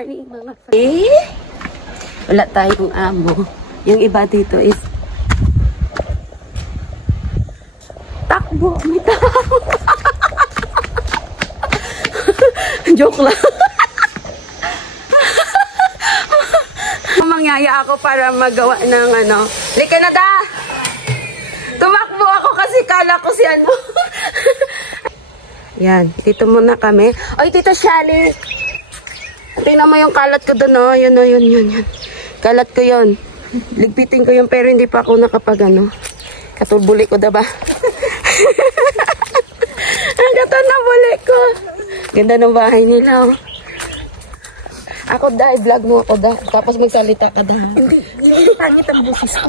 morning mga wala tayong amo. Yung iba dito is takbo. May tao. Joke lang. Mangyaya ako para magawa ng ano. Lika na da! Tumakbo ako kasi kala ko si ano. Yan, dito muna kami. Oy, Tita Shali. Tingnan mo yung kalat ko doon, oh. Yun. Kalat ko yun. Ligpitin ko yun, pero hindi pa ako nakapag, ano. Katulbuli ko, diba? Ang katulbuli ko. Ganda ng bahay nila, oh. Ako da, i-vlog mo ako da. Tapos magsalita ka da. Hindi pangit ang busis ko.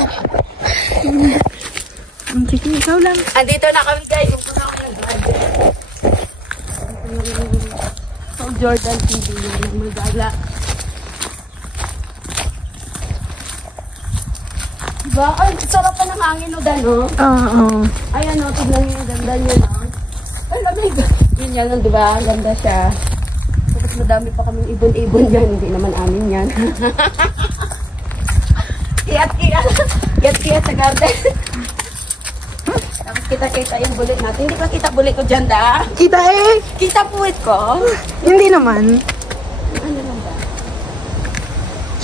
Sige, ikaw lang. Andito na kami, guys. Yung puna ako nag-vlog. So, Jordan TV yung magala. Diba? Ay, sarap pa ng hangin o dano. Oo. Ayan o, tignan nyo yung ganda nyo na. Ay, lamig. Yun yan, diba? Ganda siya. Tapos madami pa kaming ibon-ibon dyan. Hindi naman amin yan. Kiyat-kiyat sa garden. Tapos kita-kita yung bulit natin. Hindi pa kita bulit ko dyan, da? Kita eh. Kita puwit ko? Hindi naman. Ano lang ba?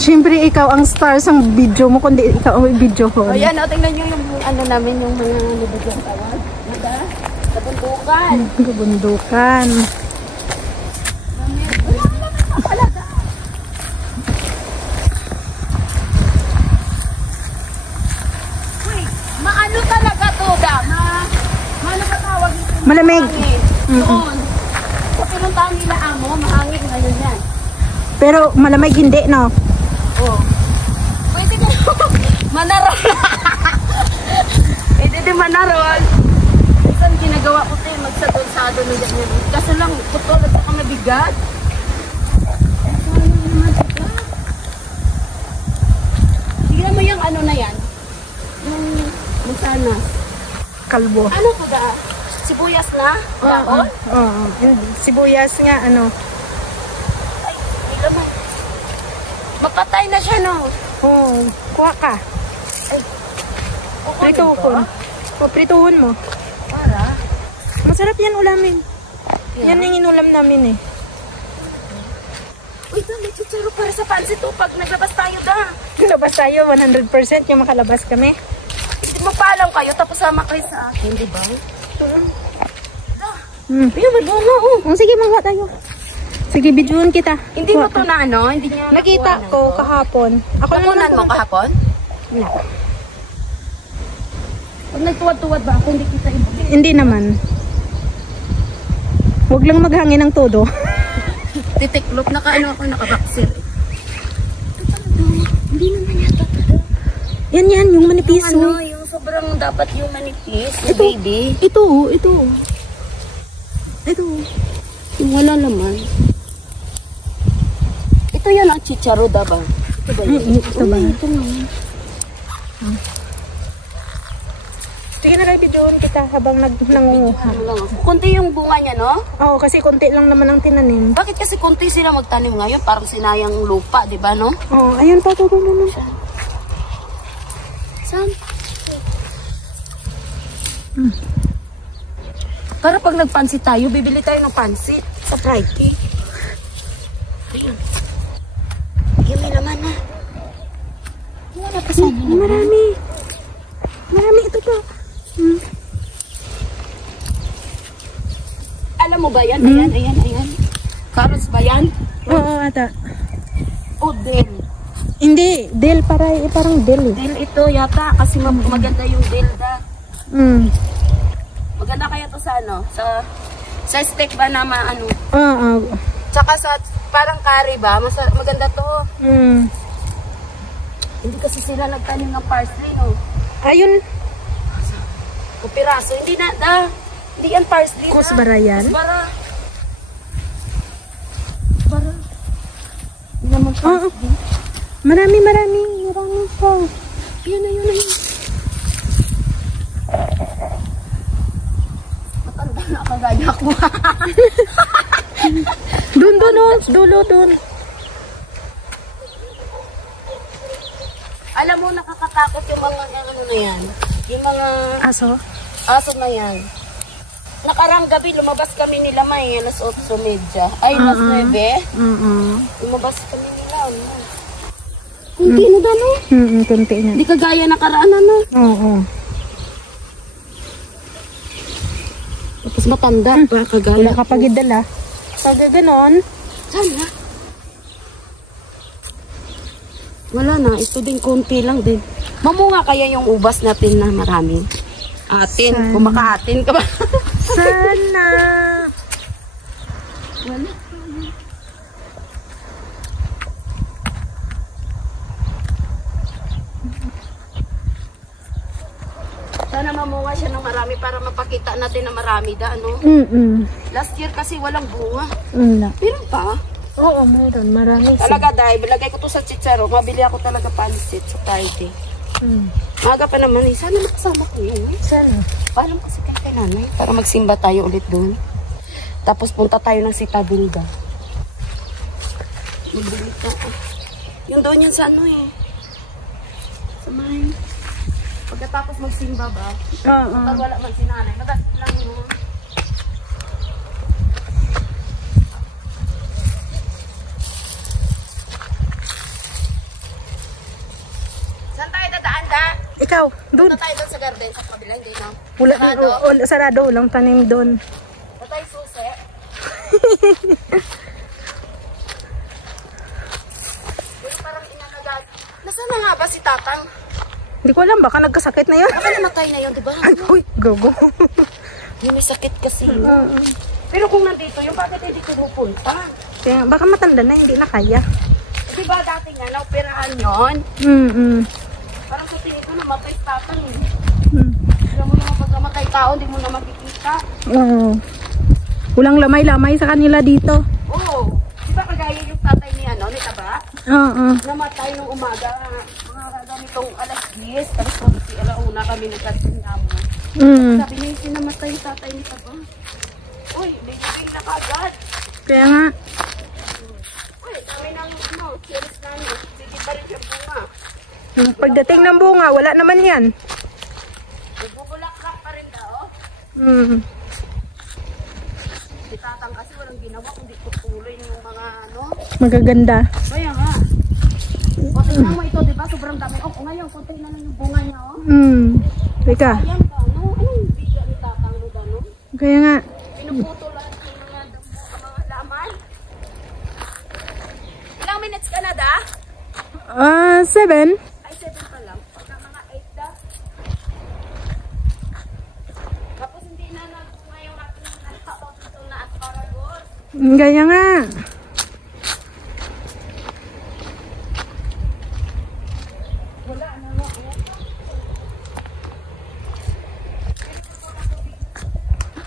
Siyempre, ikaw ang star sa video mo, kundi ikaw ang video ko. O yan, o, tingnan nyo yung ano namin, yung mga nabigyan tawag. Nada? Sa bundukan. Bundukan. Maano talaga to, da? Maano ba tawag ito? Malamig. Doon. Sa pinuntahan nila amo, mahangin ngayon yan. Pero malamig hindi, no? Oh. Pwede ka manarol. Pwede din manarol. Minsan ginagawa ko tayo magsadol-sado ng ganyan. Kaso lang, putol at saka mabigat. Tignan mo yung ano na yan. Yung mansanas. Kalbo. Ano ko da? Sibuyas na? Oo. Sibuyas nga, ano. Ay, may laman. Mapatay na siya, no? Oo. Kuha ka. Ay. Prituhon. Prituhon mo. Para? Masarap yan ulamin. Yeah. Yan yung inulam namin eh. Uy, may chicharo para sa pansit o pag naglabas tayo da. Labas tayo, 100% yung makalabas kami. Magpaalam kayo, tapos sama kayo sa akin, di ba? Da. Ayun, may bunga, oh. Sige, magwa tayo. Sige, videoon kita. Hindi mo to na ano? Hindi niya nakita ko kahapon. Ako nakunan mo kahapon? Wala. Pag nagtuwad-tuwad ba ako, hindi kita iba? Hindi naman. Huwag lang maghangin ng todo. Titiklop, naka-ano ako, naka-boxer. Hindi naman yata. Yan, yung manipis. Yung ano, yung sobrang dapat yung manipis, yung baby. Ito. Yung wala naman. Ito yan ang chicharo, diba? Ito ba yun? Ito ba? Ito naman. Sige na kayo, videoon kita habang nangunguha. Kunti yung bunga niya, no? Oo, kasi konti lang naman ang tinanim. Bakit kasi kunti sila magtanim ngayon? Parang sinayang lupa, di ba, no? Oo, ayun pa, naman. Saan? Para pag nagpansit tayo, bibili tayo ng pansit sa Friday. Ayun. Ayun, may laman na. Wala pa sana. Marami ito pa. Alam mo ba yan? Ayan. Carrots ba yan? Oo, ata. O, dill. Hindi, dill parang dill. Dill ito yata kasi maganda yung dill da. Maganda kaya to sa ano? Sa steak ba na maano? Oo. Tsaka sa parang curry ba? Maganda to. Hindi kasi sila nagtanim ng parsley, no? Ayun. O piraso. Hindi na, da. Hindi yan parsley. Kusbara yan? Kusbara. Hindi naman parsley. Marami pa. Yun na. Matanda na kagaya ko. Doon, dulo, doon. Alam mo, nakakatakot yung mga ano na yan. Yung mga Aso? aso na yan. Nakarang gabi, lumabas kami nila may alas 8:30. Ay, alas 9. Lumabas kami nila. Ano? Kunti na ba, no? Kunti na. Hindi kagaya nakaraan, ano? Oo. Tapos matanda pa, kagaya. Wala kapag idala. Pag ganon. Sana. Wala na, ito din konti lang din. Mamunga kaya yung ubas natin na marami. Atin, Sana. kumakatin ka ba? Sana. Wala. Sana mamunga siya ng marami para mapakita natin na marami da, ano? Last year kasi walang bunga. Wala. Meron pa. Oo, meron. Marami. Talaga dahil, lagay ko to sa chicharo. Mabili ako talaga pansit sa Friday. Maga pa naman eh. Sana makasama ko yun. Sana. Paalam kasi kay nanay para magsimba tayo ulit doon. Tapos punta tayo ng Sitabilda. Magbili ka. Yung doon yun sa ano eh. Sa may... Pagkatapos magsimba ba? Oo. Pag wala man si nanay. Magas lang yun. Saan tayo dadaan da? Ikaw, doon. Punta tayo doon sa garden sa kabila. Hindi na. Wala, Sarado. sarado. Walang tanim doon. Punta tayo susi. Pero parang inakagat. Nasaan na nga ba si Tatang? Hindi ko alam, baka nagkasakit na yan. Baka namatay na yun, di ba? Ay, uy, gogo. Yung may sakit kasi. Pero kung nandito, yung bakit hindi pupunta? Kaya, baka matanda na, hindi na kaya. Di ba dati nga, naoperahan yun? Parang sa tingin ko, namatay si Tatang. Alam mo naman pag namatay tao, hindi mo na makikita. Oo. Walang lamay-lamay sa kanila dito. Oo. Di ba kagaya yung tatay ni ano, ni Taba? Oo. Namatay nung umaga, mga ganitong alas 10, tapos kung si alauna kami nagkasindamo. Sabi niya, sinamatay yung tatay ni Taba. Uy, bigay na kagad. Kaya nga. Uy, kami nang ano, series namin. Sige pa rin siya bunga. Pagdating ng bunga, wala naman yan. Nagbubulak-lak pa rin daw. Si Tatang kasi walang ginawa, kundi tutuloy yung mga ano. Magaganda. Kaya nga. Kasi mo ito, di ba? Sobrang dami. Oh, ngayon, konti na lang yung bunga niya, oh. Teka. Ayan ba, no? Anong biga ni Tatang mo ba, no? Kaya nga. Pinuputo lahat yung mga damo, mga laman. Ilang minutes ka na, da? 7. Ay, 7 pa lang. Pagka mga 8 da. Tapos hindi na nagbunga yung aking nakapag ito na asparagus. Kaya nga. Wala na nga.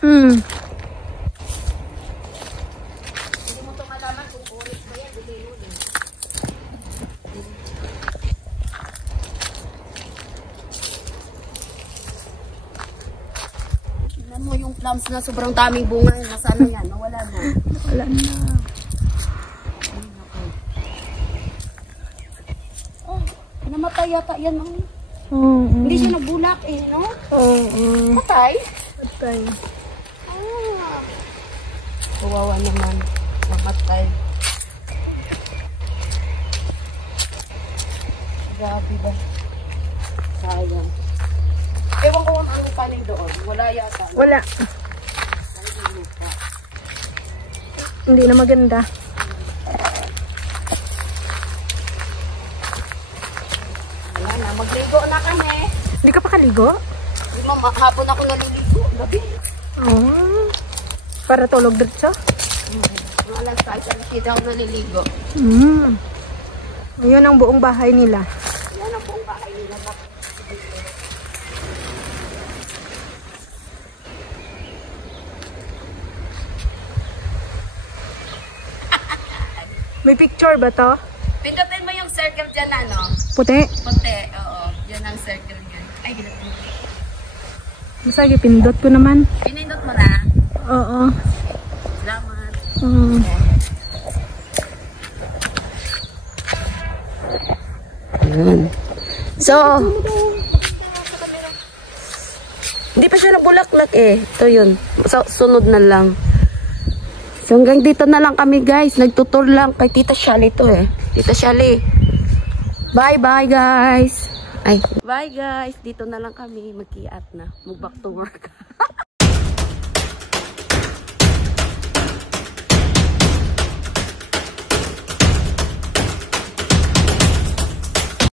Hindi mo ito malaman kung orange ba yan. Hindi yun eh. Tignan mo yung plums na sobrang daming bunga. Nasaan na yan? Nawala na. Wala na. Oh, namatay yata yan. Oh. Oo. Hindi siya nagbulak eh, no? Oo. Patay? Patay. Ah. Kawawa naman. Namatay. Grabe ba? Sayang. Ewan ko kung anong kanin doon. Wala yata. Wala. Hindi na maganda. Wala na. Magligo na kami. Hindi ka pa kaligo? Di ba, hapon ako naliligo. Gabi. Oo. Para tulog dito? Mga alas 5, alas 7 ako naliligo. Ayun ang buong bahay nila. Yan ang buong bahay nila. May picture ba to? Pindutin mo yung circle dyan, ano? Puti? Puti, oo. Yan ang circle dyan. Ay, ginagawa. Masagi, pindot ko naman. Pinindot mo na. Oo. Salamat. Oo. Ayan. So, hindi pa siya nabulaklak eh. Ito yun. So, sunod na lang. So, hanggang dito na lang kami guys. Nagtutur lang kay Tita Shally to eh. Tita Shally. Bye-bye guys. Ay, bye guys. Dito na lang kami. Mag-iat na. Mag-back to work.